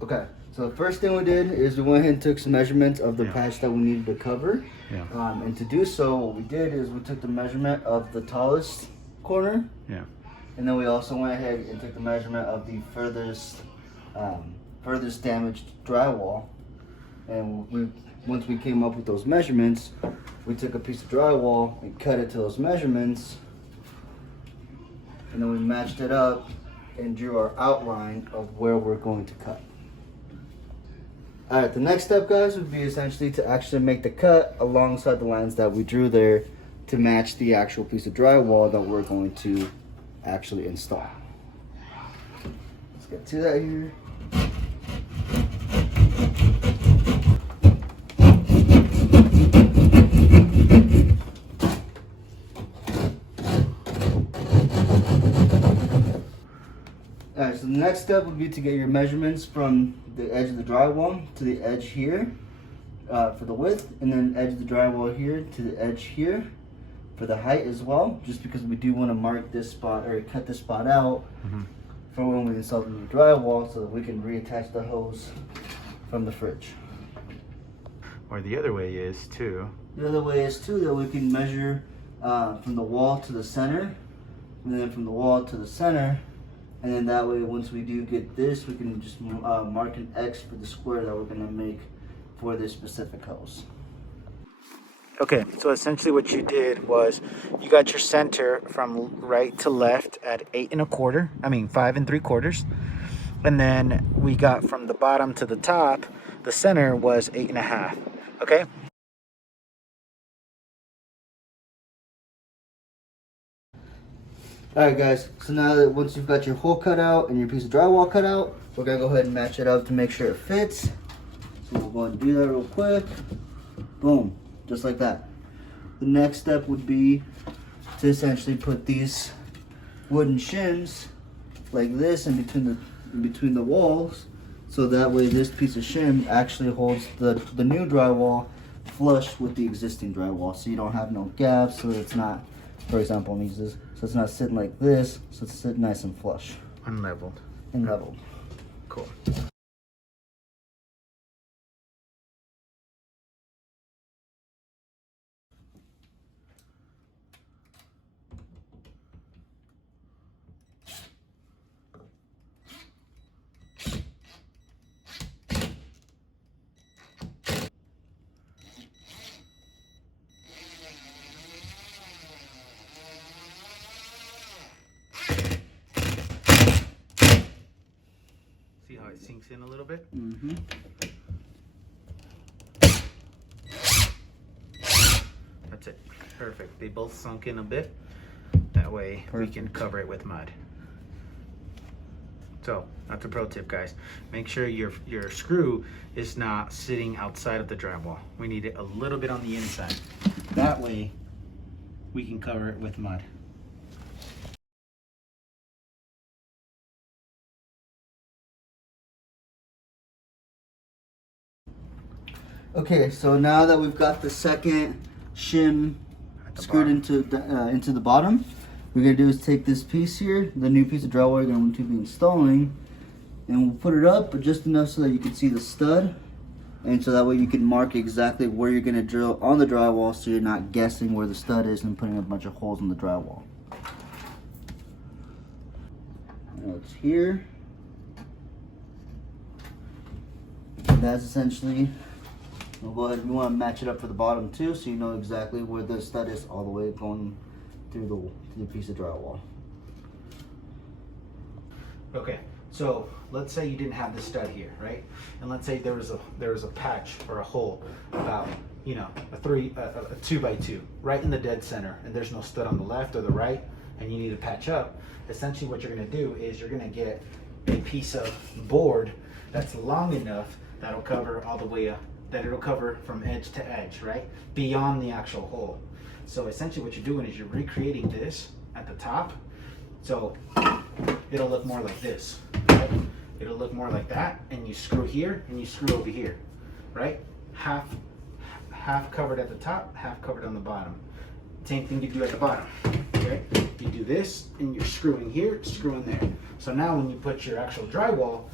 Okay, so the first thing we did is we went ahead and took some measurements of the patch that we needed to cover. Yeah. And to do so, what we did is we took the measurement of the tallest corner. Yeah. And then we also went ahead and took the measurement of the furthest damaged drywall. And once we came up with those measurements, we took a piece of drywall and cut it to those measurements. And then we matched it up and drew our outline of where we're going to cut. All right, the next step, guys, would be essentially to actually make the cut alongside the lines that we drew there to match the actual piece of drywall that we're going to actually install. Let's get to that here. Alright, so the next step would be to get your measurements from the edge of the drywall to the edge here for the width, and then edge of the drywall here to the edge here for the height as well, just because we do want to mark this spot or cut this spot out for when we install the new drywall so that we can reattach the hose from the fridge. Or the other way is too. The other way is too that we can measure from the wall to the center, and then from the wall to the center. And then that way, once we do get this, we can just mark an X for the square that we're gonna make for this specific hose. Okay, so essentially what you did was you got your center from right to left at 5 3/4. And then we got from the bottom to the top, the center was 8.5, okay? Alright guys, so now that once you've got your hole cut out and your piece of drywall cut out, we're gonna go ahead and match it up to make sure it fits. So we'll go ahead and do that real quick. Boom, just like that. The next step would be to essentially put these wooden shims like this in between the walls, so that way this piece of shim actually holds the new drywall flush with the existing drywall, so you don't have no gaps, so it's not, for example, let me use this, so it's not sitting like this, so it's sitting nice and flush. Unleveled. And leveled. Cool. See how it sinks in a little bit? Mm-hmm. That's it. Perfect. They both sunk in a bit. That way we can cover it with mud. So that's a pro tip, guys. Make sure your screw is not sitting outside of the drywall. We need it a little bit on the inside. That way we can cover it with mud. Okay, so now that we've got the second shim screwed into the bottom, what we're gonna do is take this piece here, the new piece of drywall we're going to be installing, and we'll put it up, but just enough so that you can see the stud, and so that way you can mark exactly where you're gonna drill on the drywall, so you're not guessing where the stud is and putting a bunch of holes in the drywall. Now it's here. And that's essentially. We'll go ahead, we want to match it up for the bottom too, so you know exactly where the stud is all the way going through the piece of drywall. Okay, so let's say you didn't have the stud here, right? And let's say there was a patch or a hole about, you know, a 2x2 right in the dead center, and there's no stud on the left or the right, and you need to patch up. Essentially what you're going to do is you're going to get a piece of board that's long enough that'll cover all the way up, that it'll cover from edge to edge, right? Beyond the actual hole. So essentially what you're doing is you're recreating this at the top. So it'll look more like this, right? It'll look more like that, and you screw here and you screw over here, right? Half covered at the top, half covered on the bottom. Same thing you do at the bottom, okay? You do this and you're screwing here, screwing there. So now when you put your actual drywall,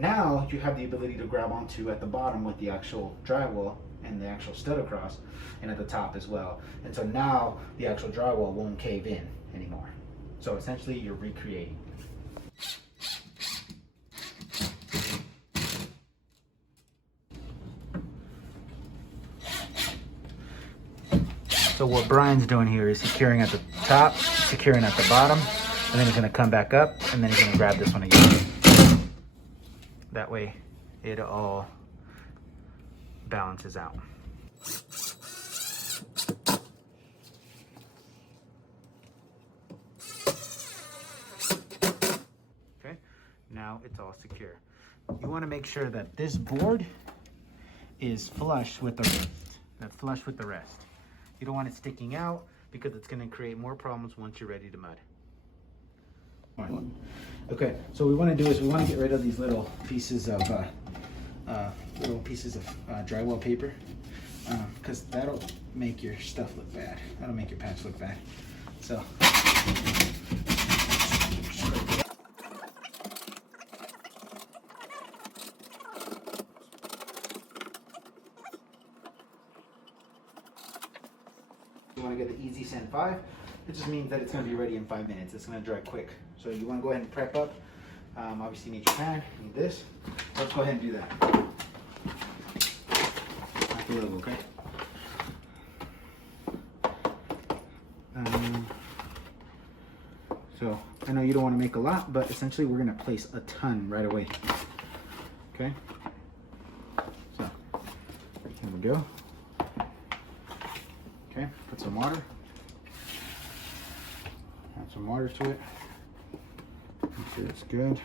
now you have the ability to grab onto at the bottom with the actual drywall and the actual stud across, and at the top as well. And so now the actual drywall won't cave in anymore. So essentially you're recreating. So what Brian's doing here is securing at the top, securing at the bottom, and then he's gonna come back up, and then he's gonna grab this one again. That way it all balances out. Okay, now it's all secure. You wanna make sure that this board is flush with the rest. That's flush with the rest. You don't want it sticking out because it's going to create more problems once you're ready to mud. Okay, so what we want to do is we want to get rid of these little pieces of drywall paper, because that'll make your stuff look bad. That'll make your patch look bad. So. You want to get the Easy Sand 5. It just means that it's going to be ready in 5 minutes. It's going to dry quick. So you want to go ahead and prep up. Obviously you need your pan, you need this. Let's go ahead and do that. At the level, okay? So I know you don't want to make a lot, but essentially we're going to place a ton right away. Okay? So here we go. Okay, put some water. Add some water to it. Make sure it's good.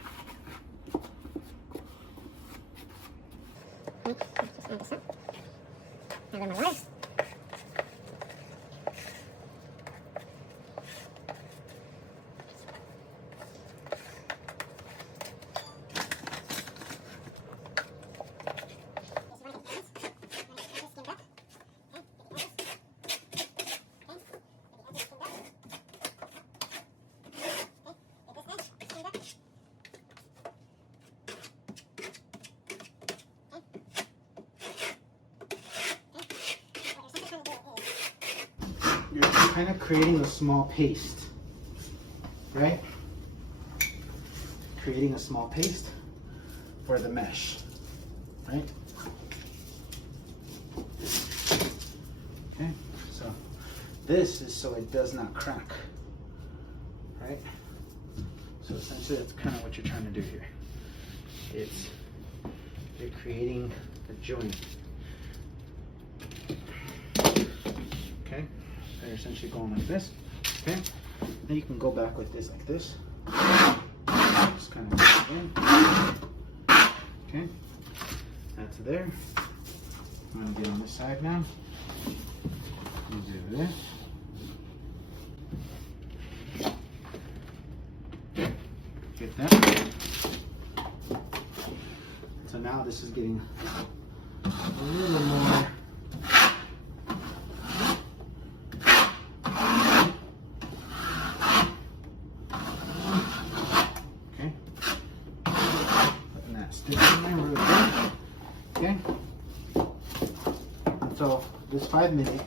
You're kind of creating a small paste, right? Creating a small paste for the mesh, right? Okay, so this is so it does not crack, right? So essentially that's kind of what you're trying to do here. You're creating a joint. Okay? They're essentially going like this. Okay? Then you can go back with this like this. Just kind of put it in. Okay? That's there. I'm going to get on this side now. I'm going to do this. Get that. So now this is getting a little more. Okay. Putting that stick in there real good. Okay. And so this 5 minute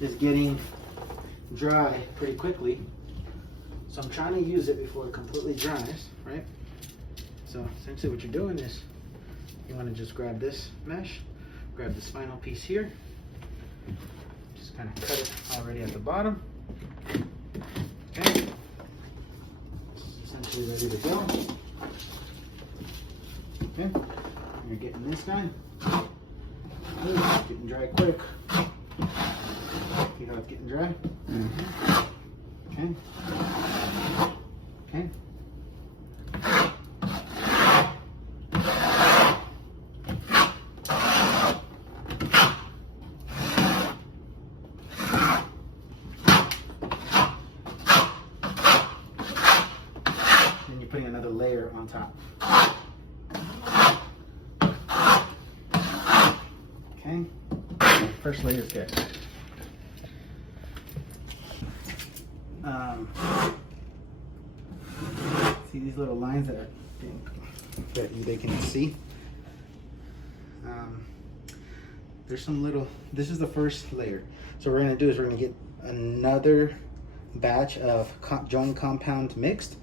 is getting dry pretty quickly. So I'm trying to use it before it completely dries, right? So essentially what you're doing is you want to just grab this mesh, grab this final piece here, just kind of cut it already at the bottom. Okay, it's essentially ready to go. Okay, you're getting this guy. Ooh, it's getting dry quick. You know it's getting dry? Okay. Okay. Then you're putting another layer on top. Okay. First layer is good. See these little lines that are that they can see. There's some little, this is the first layer. So what we're gonna do is we're gonna get another batch of joint compound mixed,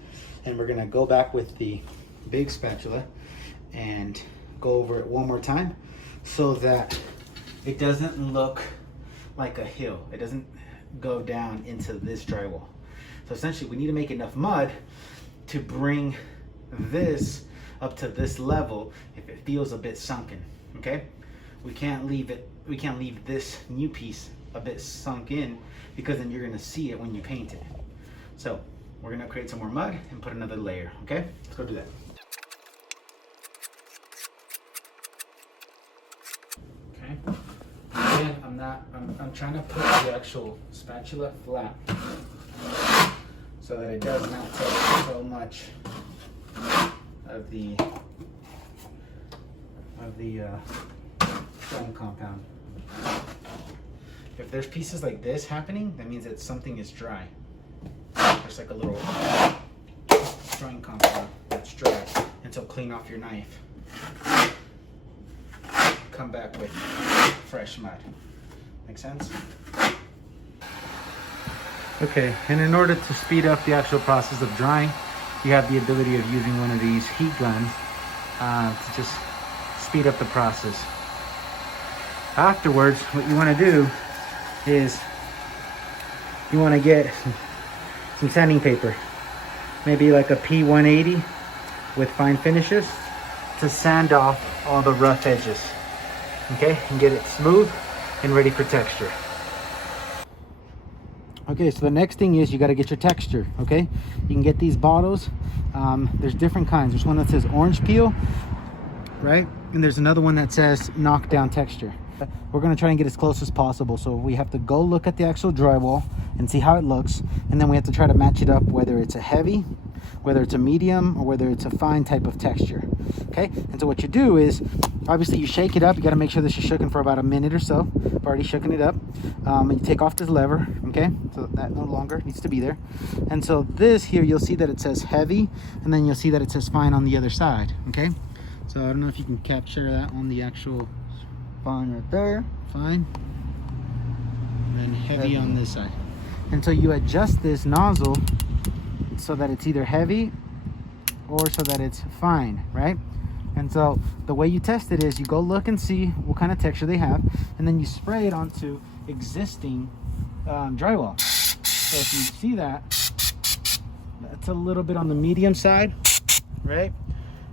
and we're gonna go back with the big spatula and go over it one more time so that it doesn't look like a hill. It doesn't go down into this drywall. So essentially we need to make enough mud to bring this up to this level if it feels a bit sunken, okay? We can't leave this new piece a bit sunk in, because then you're gonna see it when you paint it. So we're gonna create some more mud and put another layer, okay? Let's go do that. Okay. Again, I'm trying to put the actual spatula flat so that it does not take so much of the foam compound. If there's pieces like this happening, that means that something is dry. There's like a little drying compound that's dry, and so clean off your knife. Come back with fresh mud. Make sense? Okay, and in order to speed up the actual process of drying, you have the ability of using one of these heat guns to just speed up the process. Afterwards, what you want to do is you want to get some sanding paper, maybe like a P180 with fine finishes, to sand off all the rough edges, okay, and get it smooth and ready for texture. Okay, so the next thing is you got to get your texture, okay? You can get these bottles. There's different kinds. There's one that says orange peel, right? And there's another one that says knockdown texture. We're going to try and get as close as possible. So we have to go look at the actual drywall and see how it looks. And then we have to try to match it up, whether it's a heavy, whether it's a medium, or whether it's a fine type of texture. Okay, and so what you do is, obviously you shake it up. You got to make sure that you're shaking for about a minute or so. I've already shaken it up. And you take off this lever, okay, so that no longer needs to be there. And so this here, you'll see that it says heavy, and then you'll see that it says fine on the other side, okay? So I don't know if you can capture that on the actual Fine right there. fine, and then heavy on this side. And so you adjust this nozzle so that it's either heavy or so that it's fine, right? And so the way you test it is you go look and see what kind of texture they have, and then you spray it onto existing drywall. So if you see that, that's a little bit on the medium side, right?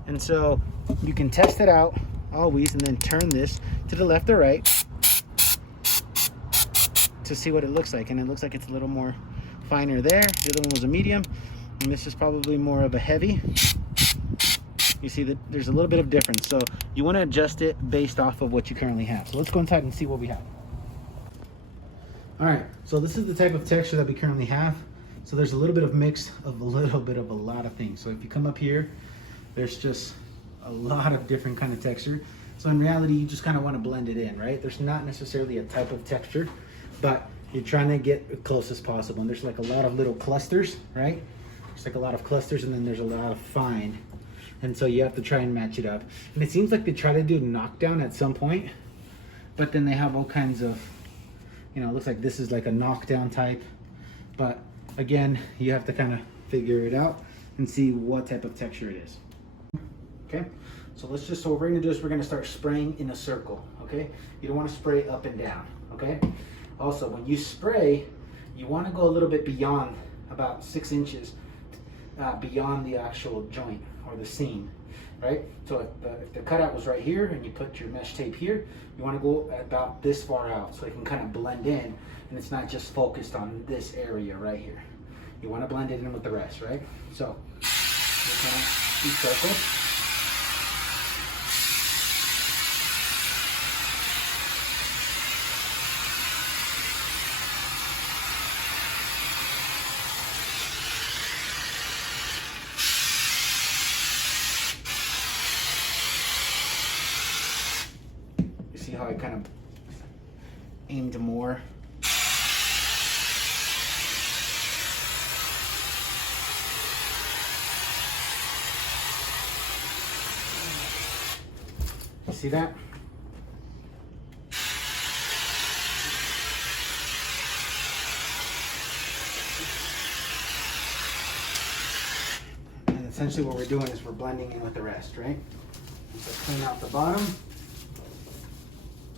And so you can test it out always, and then turn this to the left or right to see what it looks like. And it looks like it's a little more finer there. The other one was a medium, and this is probably more of a heavy. You see that there's a little bit of difference, so you want to adjust it based off of what you currently have. So let's go inside and see what we have. All right, so this is the type of texture that we currently have. So there's a little bit of mix of a little bit of a lot of things. So if you come up here, there's just a lot of different kind of texture. So in reality, you just kind of want to blend it in, right? There's not necessarily a type of texture, but you're trying to get as close as possible. And there's like a lot of little clusters, right? There's like a lot of clusters, and then there's a lot of fine. And so you have to try and match it up. And it seems like they try to do knockdown at some point, but then they have all kinds of, you know, it looks like this is like a knockdown type. But again, you have to kind of figure it out and see what type of texture it is. Okay, so so what we're gonna do is we're gonna start spraying in a circle, okay? You don't wanna spray up and down, okay? Also, when you spray, you wanna go a little bit beyond, about 6 inches beyond the actual joint or the seam, right? So if the cutout was right here and you put your mesh tape here, you wanna go about this far out so it can kind of blend in, and it's not just focused on this area right here. You wanna blend it in with the rest, right? So, just gonna do circles. See how I kind of aimed more? see that? And essentially what we're doing is we're blending in with the rest, right? And so clean out the bottom.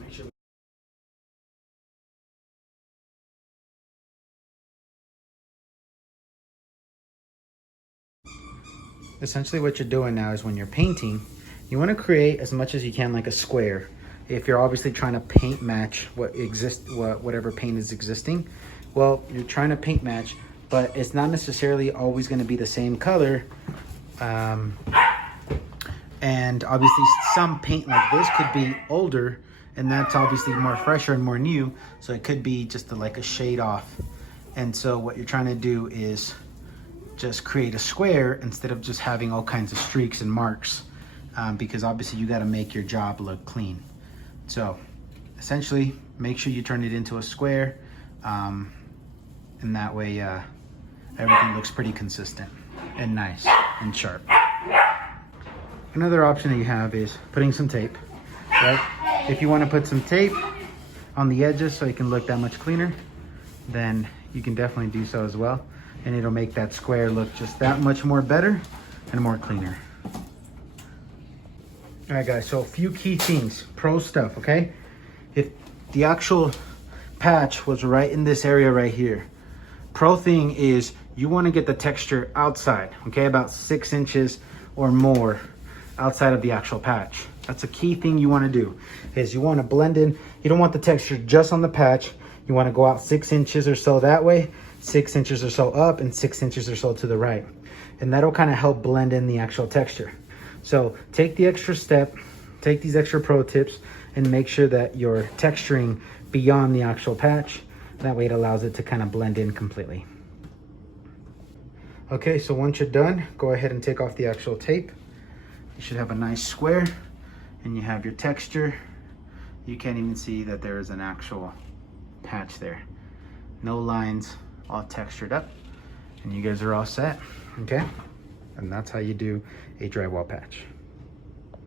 Make sure. Essentially what you're doing now is when you're painting, you want to create as much as you can like a square. If you're obviously trying to paint match whatever paint is existing, well, you're trying to paint match, but it's not necessarily always going to be the same color. And obviously some paint like this could be older, and that's obviously more fresher and more new, so it could be just like a shade off. And so what you're trying to do is just create a square instead of just having all kinds of streaks and marks, because obviously you got to make your job look clean. So essentially make sure you turn it into a square, and that way everything looks pretty consistent and nice and sharp. Another option that you have is putting some tape, right? If you want to put some tape on the edges so it can look that much cleaner, then you can definitely do so as well. And it'll make that square look just that much more better and more cleaner. All right, guys, so a few key things, pro stuff, okay? If the actual patch was right in this area right here, pro thing is you want to get the texture outside, okay? About 6 inches or more outside of the actual patch. That's a key thing you want to do, is you want to blend in. You don't want the texture just on the patch. You want to go out 6 inches or so that way, 6 inches or so up, and 6 inches or so to the right. And that'll kind of help blend in the actual texture. So take the extra step, take these extra pro tips, and make sure that you're texturing beyond the actual patch. That way it allows it to kind of blend in completely. Okay, so once you're done, go ahead and take off the actual tape. You should have a nice square, and you have your texture. You can't even see that there is an actual patch there. No lines, all textured up, and you guys are all set, okay? And that's how you do a drywall patch.